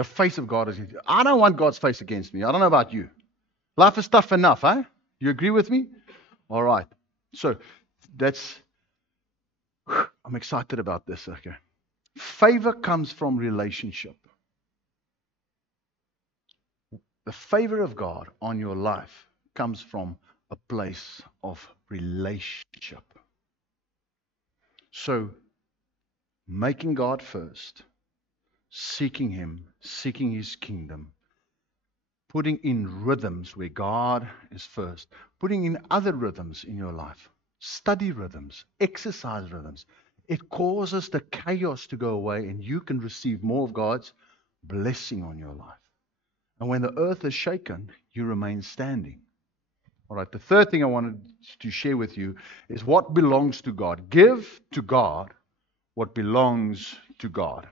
The face of God is against you. I don't want God's face against me. I don't know about you. Life is tough enough, huh? You agree with me? All right. So I'm excited about this. Okay. Favor comes from relationship. The favor of God on your life comes from a place of relationship. So, making God first, seeking Him, seeking His kingdom, putting in rhythms where God is first, putting in other rhythms in your life, study rhythms, exercise rhythms. It causes the chaos to go away and you can receive more of God's blessing on your life. And when the earth is shaken, you remain standing. All right, the third thing I wanted to share with you is what belongs to God. Give to God what belongs to God.